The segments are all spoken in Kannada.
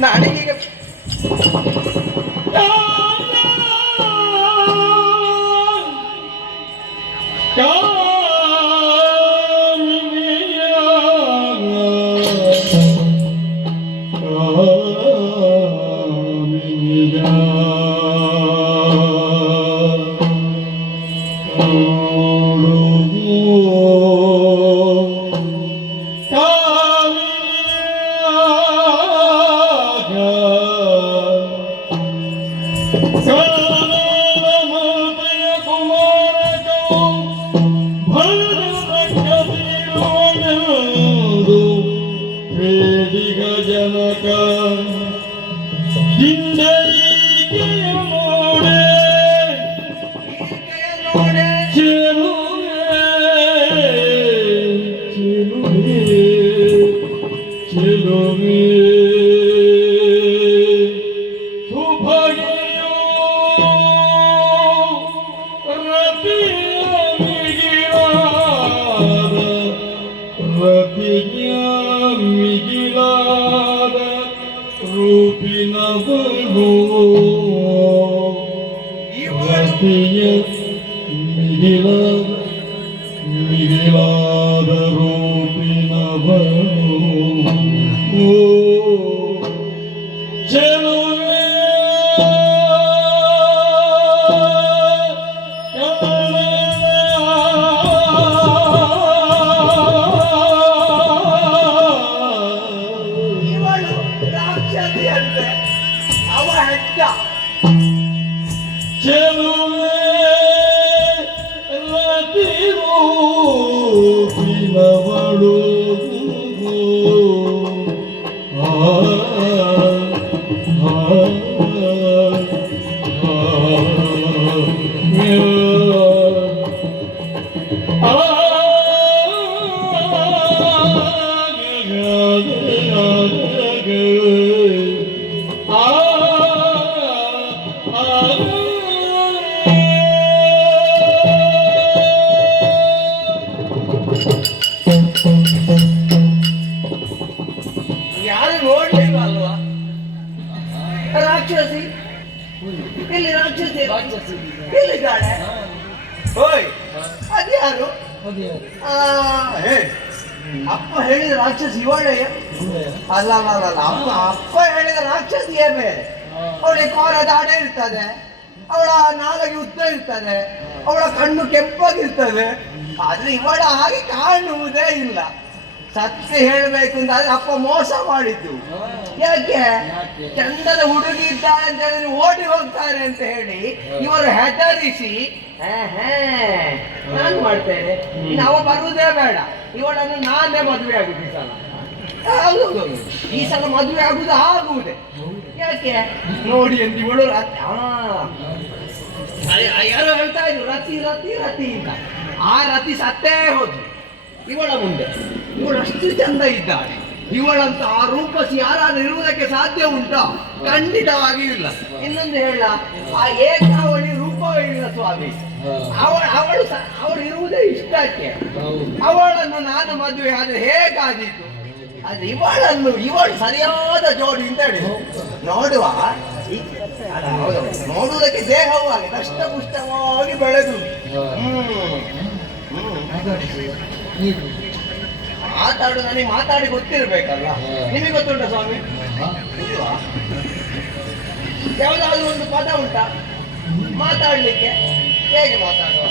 ನನಗೀಗ ಮಿಗಿಲಾದ ರೂಪಿನವನು ಚೆಲುವೆ ಇವಳು ರಾಕ್ಷಸಿ ಅಂತೆ ಅವ ಹೆಡ್ಡ ಚೆಲುವೆ ರತಿರೂಪಿನವಳು ಯಾರು ನೋಡ್ಲಿಲ್ವಲ್ವಾ ರಾಕ್ಷಸಿ ಇಲ್ಲಿ ರಾಕ್ಷಸಿ ಎಲ್ಲಿದ್ದಾಳೆ ಓಯ್ ಅದ್ಯಾರು ಅಪ್ಪ ಹೇಳಿದ ರಾಕ್ಷಸಿ ಇವಳೇ ಅಲ್ಲ ಅಲ್ಲ ಅಲ್ಲ ಅಪ್ಪ ಅಪ್ಪ ಹೇಳಿದ ರಾಕ್ಷಸಿಯೇ ಬೇರೆ ಅವಳಿಗೆ ಕೋರ ದಾಡೆ ಇರ್ತದೆ ಅವಳ ನಾಲಗೆ ಉದ್ದ ಇರ್ತದೆ ಅವಳ ಕಣ್ಣು ಕೆಂಪಾಗಿರ್ತದೆ ಆದ್ರೆ ಇವಳ ಹಾಗೆ ಕಾಣುವುದೇ ಇಲ್ಲ ಸತ್ಯ ಹೇಳ್ಬೇಕು ಅಂತ ಅಪ್ಪ ಮೋಸ ಮಾಡಿದ್ದು ಯಾಕೆ ಚಂದದ ಹುಡುಗಿ ಇದ್ದಾಳೆ ಅಂತ ಹೇಳಿ ಓಡಿ ಹೋಗ್ತಾರೆ ಅಂತ ಹೇಳಿ ಇವರು ಹೆದರಿಸಿ ನಾನು ಮಾಡ್ತೇನೆ ಅವ ಬರುವುದೇ ಬೇಡ ಇವಳನ್ನು ನಾನೇ ಮದುವೆ ಆಗುದು ಈ ಸಲ ಹೌದು ಈ ಸಲ ಮದುವೆ ಆಗುದು ಆಗುವುದೇ ಯಾಕೆ ನೋಡಿ ಅಂತ ಇವಳು ಯಾರೋ ಹೇಳ್ತಾ ಇದ್ರು ರತಿ ರತಿ ರತಿ ಅಂತ ಆ ರತಿ ಸತ್ತೇ ಹೋದ್ರು ಇವಳ ಮುಂದೆ ಇವಳು ಅಷ್ಟು ಚಂದ ಇದ್ದಾಳೆ ಇವಳಂತ ಆ ರೂಪಸಿ ಯಾರಾದ್ರೂ ಇರುವುದಕ್ಕೆ ಸಾಧ್ಯ ಉಂಟಾ ಖಂಡಿತವಾಗಿ ಇಲ್ಲ ಇನ್ನೊಂದು ಹೇಳ ಆ ಏಕಾವಳಿ ರೂಪವೇ ಇಲ್ಲ ಸ್ವಾಮಿ ಅವಳು ಇರುವುದೇ ಇಷ್ಟಕ್ಕೆ ಅವಳನ್ನು ನಾನು ಮದುವೆ ಆದ್ರೆ ಹೇಗಾದೀತು ಅದು ಇವಳು ಸರಿಯಾದ ಜೋಡಿ ಅಂತ ಹೇಳಿ ನೋಡುವ ನೋಡುವುದಕ್ಕೆ ದೇಹವೂ ಹಾಗೆ ದಷ್ಟಪುಷ್ಟವಾಗಿ ಬೆಳೆದು ಮಾತಾಡು ನನಗೆ ಮಾತಾಡಿ ಗೊತ್ತಿರ್ಬೇಕಲ್ಲ ನಿಮಗೆ ಗೊತ್ತುಂಟ ಸ್ವಾಮಿ ಇಲ್ವಾ ಯಾವುದಾದ್ರೂ ಒಂದು ಪದ ಉಂಟಾ ಮಾತಾಡ್ಲಿಕ್ಕೆ ಹೇಗೆ ಮಾತಾಡುವ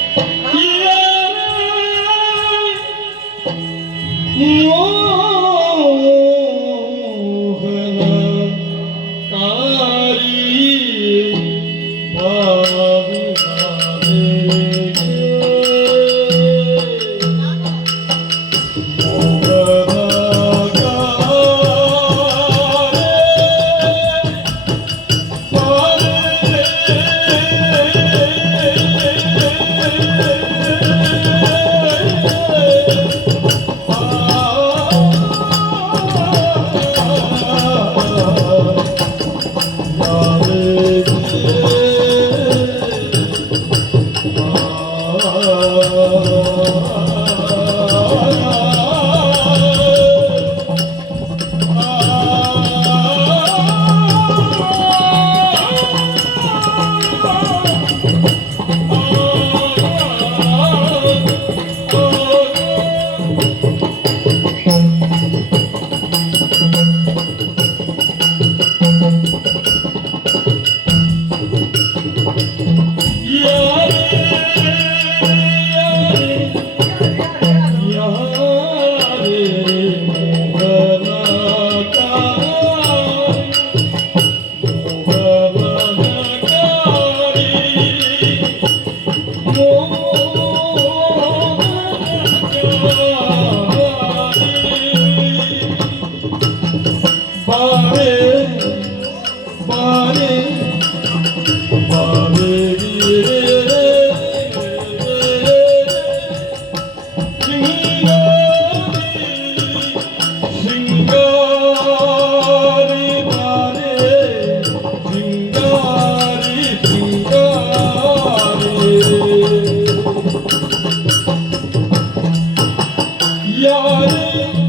ಯಾರೇ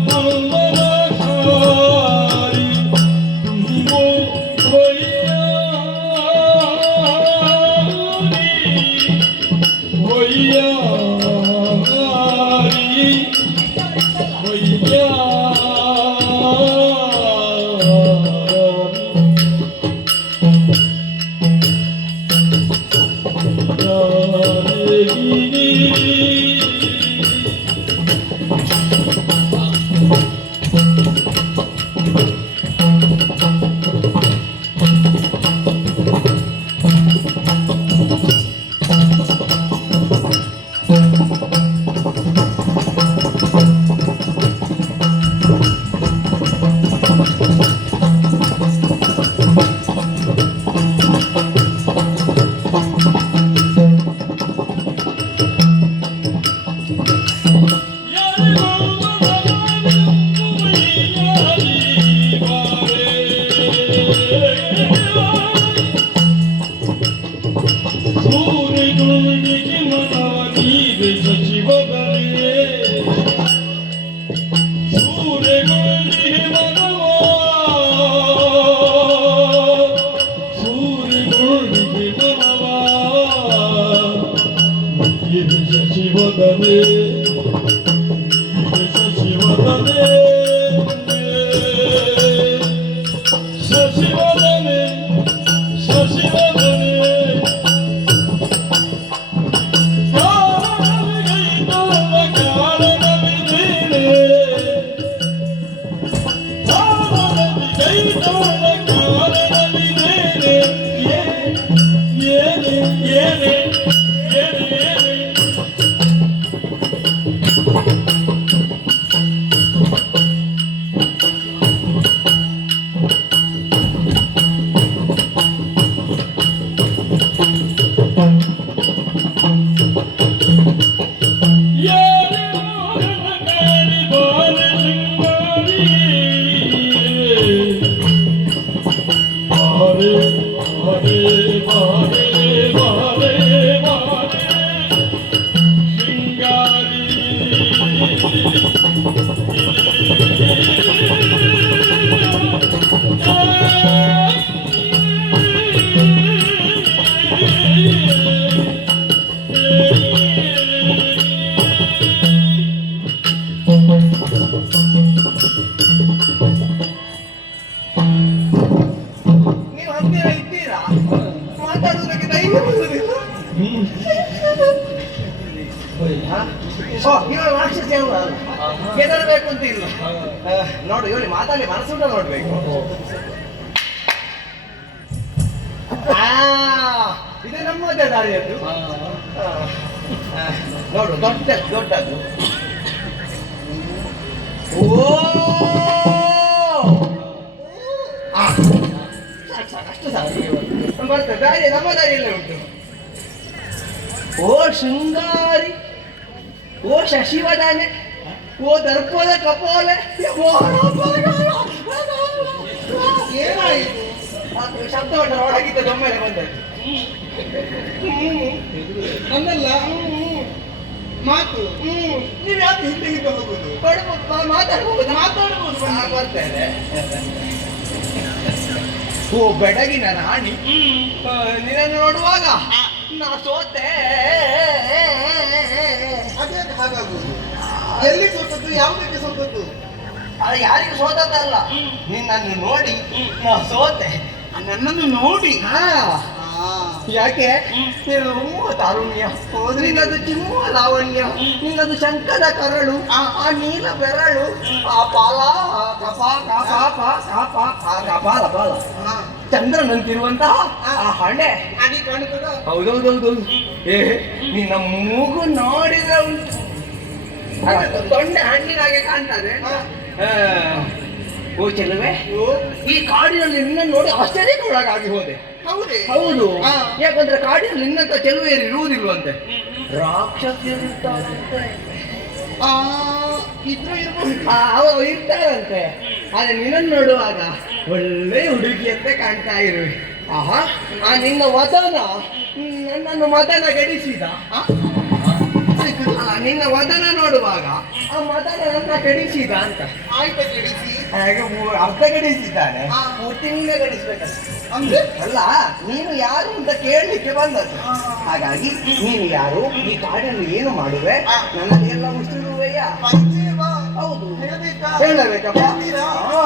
ಮಂಗಲಕಾರಿ ತುಂಬೋ ವಯ್ಯಾರಿ ಶಿವದನೆ ಶಿವದನೆ ಶಶಿವದನೆ ಶಶಿವದನೆ ನೀವು ಹತ್ತಿರ ಇದ್ದೀರಾ? ಮಾತಾಡುವುದಕ್ಕೆ ಧೈರ್ಯ ಬರುವುದಿಲ್ಲ. ಇವಳು ರಾಕ್ಷಸಿ ಅಲ್ಲ, ಗೆದರಬೇಕು ಅಂತ ಇಲ್ಲ. ನೋಡು, ಇವಳು ಮಾತಾಡಿ ಮನಸ್ಸುಂಟ ನೋಡ್ಬೇಕು. ಇದು ನಮ್ಮದೇ ದಾರಿಯದ್ದು. ನೋಡು, ದೊಡ್ಡದು. ಓ ಅಷ್ಟು ಸಾಕು, ಬರ್ತದೆ. ದಾರಿ ನಮ್ಮ ದಾರಿಯಲ್ಲೇ ಉಂಟು. ಓ ಶೃಂಗಾರಿ, ಓ ಶಶಿವದನೆ, ಓ ದರ್ಪದ ಕಪೋಲೆ. ಏನಾಯಿತು? ಶಬ್ದ ಉಂಟು, ಒಳಗಿದ್ದ ದೊಮ್ಮೆಲೆ ಬಂದದ್ದು. ನನ್ನಲ್ಲ ಮಾತು. ನೀವು ಯಾಕೆ ಹಿಂದೆ ಹೋಗುದು? ಮಾತಾಡ್ಬೋದು. ಬರ್ತೇನೆ. ಓ ಬೆಡಗಿನ ರಾಣಿ, ನಿನ್ನನ್ನು ನೋಡುವಾಗ ನಾ ಸೋತೆ. ಅದೇ ಹಾಗಾಗುವುದು. ಎಲ್ಲಿ ಸೋತದ್ದು? ಯಾವುದಕ್ಕೆ ಸೋತದ್ದು? ಅದು ಯಾರಿಗೂ ಸೋತದ್ದಲ್ಲ, ನಿನ್ನನ್ನು ನೋಡಿ ನಾ ಸೋತೆ. ನನ್ನನ್ನು ನೋಡಿ? ಯಾಕೆ? ನೀನು ತಾರುಣ್ಯ, ನಿನ್ನದು ಚಿಮ್ಮುವ ಲಾವಣ್ಯ, ನಿನ್ನದು ಶಂಕದ ಕರಳು, ಆ ನೀಲ ಬೆರಳು, ಆ ಪಾಲ ಕಪಾಲ ಚಂದ್ರನಂತಿರುವಂತಹ ಆ ಹಣೆ. ಹೌದೌದೌದು. ನಿನ್ನ ಮೂಗು ನೋಡಿದ್ರೆ ಉಂಟು, ದೊಡ್ಡ ಹಣ್ಣಿನ ಹಾಗೆ ಕಾಣ್ತದೆ. ಓ ಚೆಲುವೆ, ಈ ಕಾಡಿನಲ್ಲಿ ನಿನ್ನ ನೋಡಿ ಆಶ್ಚರ್ಯಕ್ಕೆ ಒಳಗಾಗಿ ಹೋದೆ. ಹೌದು, ಯಾಕಂದ್ರೆ ಕಾಡಿನಲ್ಲಿ ನಿನ್ನಂತ ಚೆಲುವೆಯರು ಇರುವುದಿಲ್ವಂತೆ, ರಾಕ್ಷಸರಿರ್ತಾರಂತೆ. ಅವರು ಇರ್ತಾರಂತೆ. ಆದ್ರೆ ನಿನ್ನನ್ನು ನೋಡುವಾಗ ಒಳ್ಳೆ ಹುಡುಗಿಯಂತೆ ಕಾಣ್ತಾ ಇರುವೆ. ಆಹಾ, ಆ ನಿನ್ನ ಮದನ ನನ್ನನ್ನು ಮದನ ಗಡಿಸಿದ. ನೋಡಿ ಕಣ್ ಅಲ್ಲ, ನಿನ್ನ ವದನ ನೋಡುವಾಗ ಆ ಮದನ ನನ್ನ ಕೆಡಿಸಿದ ಅಂತ. ಆಯ್ತ ಕೆಡಿಸಿ ಹಾಗೆ ಅರ್ಧ ಗಡಿಸಿದ್ದಾನೆ, ಹಾ. ಪೂರ್ತಿ ನೀನೇ ಗಡಿಸ್ಬೇಕಲ್ಲ. ಅಂದ್ರೆ ಅಲ್ಲ, ನೀನು ಯಾರು ಅಂತ ಕೇಳಲಿಕ್ಕೆ ಬಂದದ್ದು. ಹಾಗಾಗಿ ನೀನು ಯಾರು, ಈ ಕಾಡನ್ನು ಏನು ಮಾಡುವೆ, ಹಾ. ನನ್ನಲ್ಲಿ ಎಲ್ಲ ಮುಷ್ಟಿರುವೆಯಾ? ಪರಿಚಯವಾ? ಹೌದು, ಹೇಳಬೇಕಾ? ಹೇಳಬೇಕಪ್ಪ. ಹೇಳ್ತೀರಾ? ಹಾ.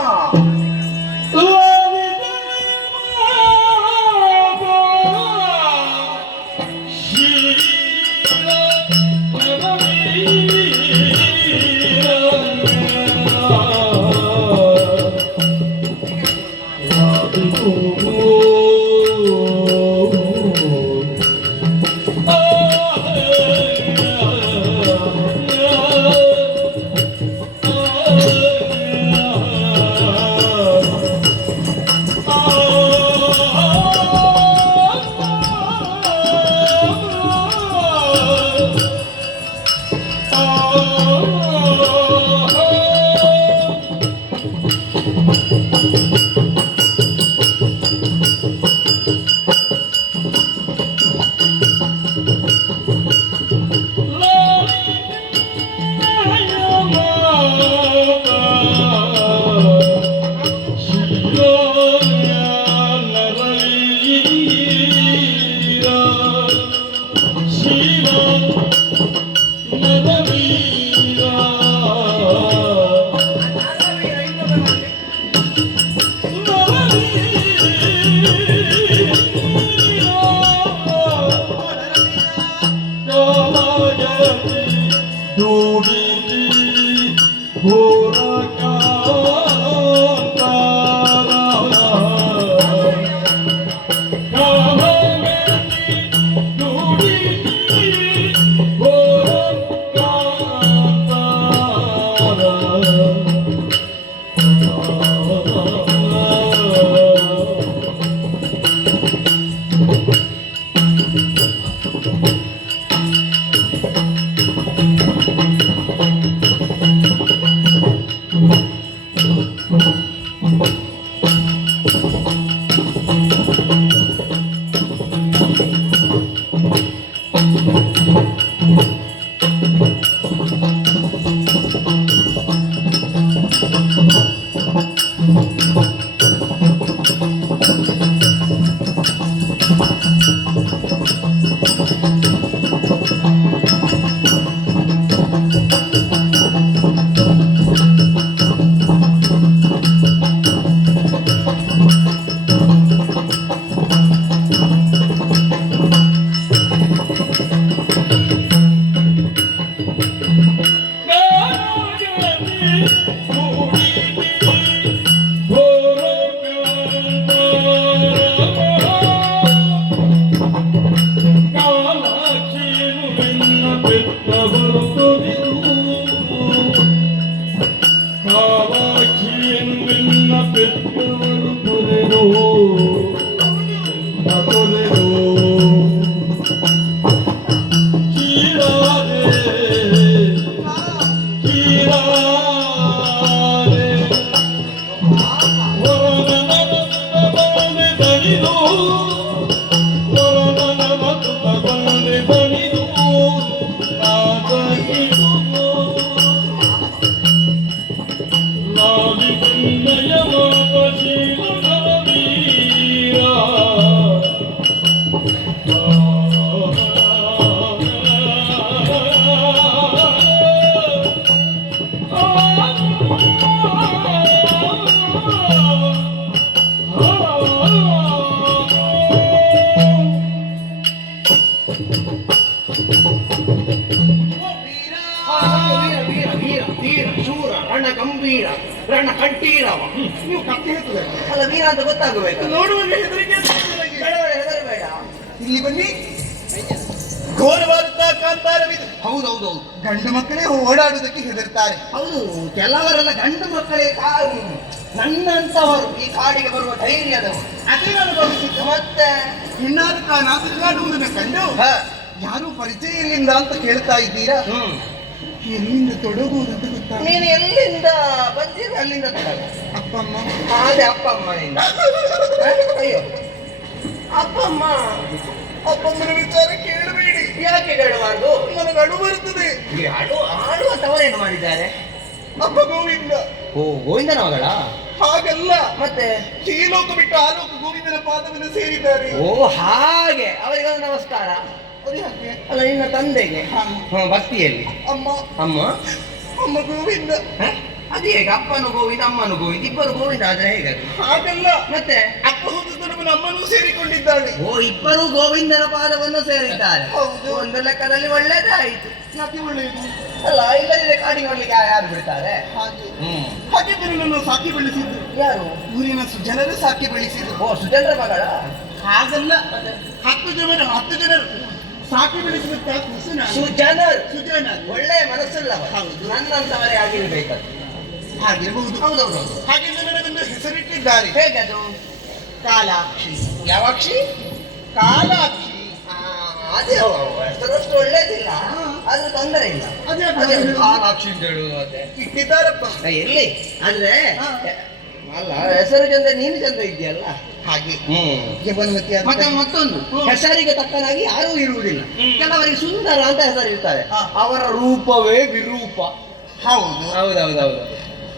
ರಣ ಗಂಭೀರ ರಣ ಕಂಠೀರವ. ನೀವು ಕತ್ತೆ ಹೇಳ್ತದೆ ಅಲ್ಲ, ವೀರ ಅಂತ ಗೊತ್ತಾಗಬೇಕು. ನೋಡುವಾಗ ಹೆದರಿಕೆ ಆಗ್ತದೆ ನನಗೆ. ಹೆದರಬೇಡ. ಇಲ್ಲಿ ಬನ್ನಿ. ಘೋರವಾದಂತಹ ಕಾಂತಾರವಿದೆ. ಹೌದೌದೌದು, ಗಂಡು ಮಕ್ಕಳೇ ಓಡಾಡುವುದಕ್ಕೆ ಹೆದರ್ತಾರೆ. ಹೌದು, ಕೆಲವರೆಲ್ಲ ಗಂಡು ಮಕ್ಕಳೇ ನನ್ನಂತವರು ಈ ಕಾಡಿಗೆ ಬರುವ ಧೈರ್ಯದವರು. ಅದೇ ನಾನು ಗಮನಿಸಿದ್ದ. ಮತ್ತೆ ಹೆಣ್ಣಾದ ನಾಟಕಾಡುವುದನ್ನು ಕಂಡು ಯಾರು ಪರಿಚಯ ಎಲ್ಲಿಂದ ಅಂತ ಕೇಳ್ತಾ ಇದ್ದೀರಾ? ಎಲ್ಲಿಂದ ತೊಡಗುವುದಂತ ಗೊತ್ತಾಗ. ನೀನು ಎಲ್ಲಿಂದ ಬಂದಿರ ಅಲ್ಲಿಂದ ತೊಡಗು. ಅಪ್ಪಮ್ಮ ಅದೇ ಅಪ್ಪಮ್ಮನಿಂದ. ಅಯ್ಯೋ, ಅಪ್ಪಮ್ಮನ ವಿಚಾರ ಕೇಳಬೇಡಿ. ಯಾಕೆ ಹೇಳಬಾರ್ದು? ನನಗೆ ಅಳು ಬರುತ್ತದೆ. ಈ ಆಡುವ ತವರೇನು ಮಾಡಿದ್ದಾರೆ? ಅಪ್ಪ ಗೋವಿಂದ. ಓ, ಗೋವಿಂದನ ಮಗಳ? ಹಾಗಲ್ಲ, ಮತ್ತೆ ಈ ಲೋಕ ಬಿಟ್ಟು ಆ ಲೋಕ ಗೋವಿಂದನ ಪಾದವನ್ನು ಸೇರಿದ್ದಾರೆ. ಓ ಹಾಗೆ, ಅವರಿಗೊಂದು ನಮಸ್ಕಾರ. ಅದು ಯಾಕೆ? ಅಲ್ಲ, ನಿನ್ನ ತಂದೆಗೆ ಭಕ್ತಿಯಲ್ಲಿ ಅಮ್ಮ ಅಮ್ಮ ಅಮ್ಮ ಗೋವಿಂದ. ಹ? ಅದು ಹೇಗೆ? ಅಪ್ಪನು ಗೋವಿಂದ ಅಮ್ಮನು ಗೋವಿಂದ ಇಬ್ಬರು ಗೋವಿಂದ ಆದ್ರೆ ಹೇಗೆ? ಹಾಗಲ್ಲ, ಮತ್ತೆ ಅಪ್ಪ ಹೋದವನು ಅಮ್ಮನೂ ಸೇರಿಕೊಂಡಿದ್ದಾಳೆ. ಓ, ಇಬ್ಬರು ಗೋವಿಂದನ ಪಾದವನ್ನು ಸೇರಿದ್ದಾರೆ. ಹೌದು. ಒಂದು ಲೆಕ್ಕದಲ್ಲಿ ಒಳ್ಳೇದಾಯಿತು. ಯಾಕೆ ಒಳ್ಳೆಯದು? ಅಲ್ಲ, ಇಲ್ಲದಿದ್ರೆ ಕಾಡಿಗೆ ಬರ್ಲಿಕ್ಕೆ ಯಾರು ಬಿಡ್ತಾರೆ? ಹಾಗೆ ಹ್ಮ್. ಹಾಗಿದ್ದರೆ ನನ್ನ ಸಾಕಿ ಬೆಳೆಸಿದ್ರು ಯಾರು? ಊರಿನ ಸುಜನರು ಸಾಕಿ ಬೆಳೆಸಿದ್ರು. ಓ, ಸುಚಂದ್ರ ಮಗಳ? ಹಾಗಲ್ಲ, 10 ಜನರು ಸಾಕಿ ಬೆಳೆಸಿದ ಸುಜನರ್. ಸುಜನರು ಒಳ್ಳೆಯ ಮನಸ್ಸುಳ್ಳವ. ಹೌದು. ನನ್ನಂತವರೇ ಆಗಿರ್ಬೇಕದು. ಹಾಗಿರಬಹುದು. ಹೌದೌದು. ಹಾಗೆಂದು ನನಗೊಂದು ಹೆಸರಿಟ್ಟಿದ್ದಾರೆ. ಹೇಗದು? ಕಾಲಾಕ್ಷಿ. ಯಾವಾಕ್ಷಿ? ಕಾಲಾಕ್ಷಿ. ಅದೇ ಹೆಸರಷ್ಟು ಒಳ್ಳೇದಿಲ್ಲ, ಆದ್ರೂ ತೊಂದರೆ ಇಲ್ಲ. ಅದೇ ಅದೇ ಕಾಲಾಕ್ಷಿ ಅಂತ ಹೇಳುದು. ಮತ್ತೆ ಇಟ್ಟಿದ್ದಾರಪ್ಪ. ಎಲ್ಲಿ ಅಂದ್ರೆ ಹಾ. ಅಲ್ಲ, ಹೆಸರು ಚಂದ, ನೀನು ಚಂದ ಇದೆಯಲ್ಲ ಹಾಗೆ ಹ್ಮ್. ಯವನವತಿ ಅಂತ. ಮತ್ತೆ ಮತ್ತೊಂದು, ಹೆಸರಿಗೆ ತಕ್ಕನಾಗಿ ಯಾರೂ ಇರುವುದಿಲ್ಲ. ಕೆಲವರಿಗೆ ಸುಂದರ ಅಂತ ಹೆಸರು ಇರ್ತಾರೆ, ಹಾ. ಅವರ ರೂಪವೇ ವಿರೂಪ. ಹೌದು. ಹೌದೌದೌದು.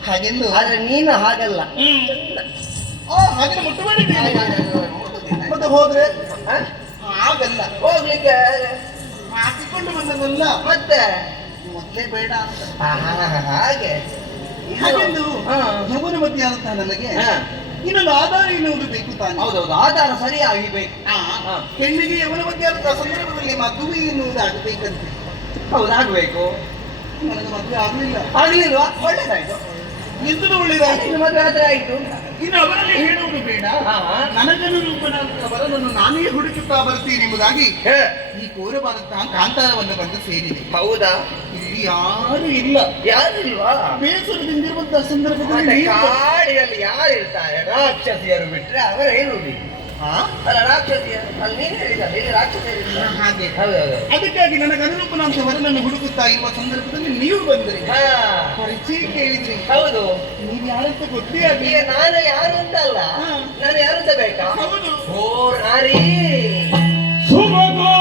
ಹಾಗೆಂದು ಆದ್ರೆ ನೀನು ಹಾಗಲ್ಲ. ಹಾಗೆ ಮುಟ್ಟಬೇಡಿ. ಮತ್ತೆ ಹೋದ್ರೆ ಹ? ಹಾಗಲ್ಲ, ಹೋಗ್ಲಿಕ್ಕೆ ಹಾಕಿಕೊಂಡು ಬಂದದಲ್ಲ ಮತ್ತೆ ಮೊದ್ಲೇ ಬೇಡ ಅಂತ. ಹಾಗೆ ಹಾಗೆಂದು ಹಾ. ಯವನವತಿ ಅಂತ ನನಗೆ ಹಾ. ಇನ್ನೊಂದು ಆಧಾರ ಎನ್ನುವುದು ಬೇಕು ತಾನೆ. ಹೌದೌದು, ಆಧಾರ ಸರಿಯಾಗಿ ಬೇಕು. ಹಾ. ಹೆಣ್ಣಿಗೆ ಯವನವತಿ ಆದ ಸಂದರ್ಭದಲ್ಲಿ ಮದುವೆ ಎನ್ನುವುದು ಆಗಬೇಕಂತೆ. ಹೌದು, ಆಗ್ಬೇಕು. ನನಗೆ ಮದುವೆ ಆಗಲಿಲ್ಲ. ಆಗ್ಲಿಲ್ವಾ? ಒಳ್ಳೇದಾಯ್ತು. ಎಂತೂ ಒಳ್ಳೆಯದಾಗಿ. ನಿನ್ನ ಮದುವೆ ಆದ್ರೆ ಆಯ್ತು. ಇನ್ನು ಅವರಲ್ಲಿ ಹೇಳುವುದು ಬೇಡ. ಹಾ. ನನಗನುರೂಪನಾದ ವರನನ್ನು ನಾನೇ ಹುಡುಕುತ್ತಾ ಬರುತ್ತೇನೆ ಎಂಬುದಾಗಿ ಹೇ. ಈ ಕೋರಬಾರಂತಹ ಕಾಂತಾರವನ್ನು ಬಂದು ಸೇರಿದೆ. ಹೌದಾ? ಇಲ್ಲಿ ಯಾರು ಇಲ್ಲ. ಯಾರಿಲ್ವಾ? ಬೇಸರದಿಂದಿರುವಂತಹ ಸಂದರ್ಭದಲ್ಲಿ ಮತ್ತೆ ನೀನು ಕಾಡಿನಲ್ಲಿ ಯಾರು ಇರ್ತಾರೆ? ರಾಕ್ಷಸಿಯರು ಬಿಟ್ರೆ ಅವರ ಹೇಳುವುದಿಲ್ಲ. ಅಲ್ಲ, ರಾಕ್ಷಸಿಯರು ಅಲ್ಲಿ ನೀನು ಹೇಳಿದ್ದಾರೆ, ಇಲ್ಲಿ ರಾಕ್ಷಸಿಯರು ಇರ್ತಾರೆ. ಹಾಗೆ. ಹೌದೌದು. ಅದಕ್ಕಾಗಿ ನನಗೆ ಅನುರೂಪನಾದ ವರನನ್ನು ಹುಡುಕುತ್ತಾ ಇರುವ ಸಂದರ್ಭದಲ್ಲಿ ನೀವು ಬಂದ್ರಿ. ಹಾ. ಪರಿಚಯ ಕೇಳಿದ್ರಿ. ಹೌದು. ನೀವು ಯಾರಂತ ಗೊತ್ತೇ ಈಗ ಆಗಲಿಲ್ಲ. ನಾನು ಯಾರು ಅಂತ ಅಲ್ಲ, ಹಾ. ನಾನು ಯಾರು ಅಂತ ಬೇಕಾ? ಹೌದು. ಓ ನಾರಿ. ಸುಮಗೋ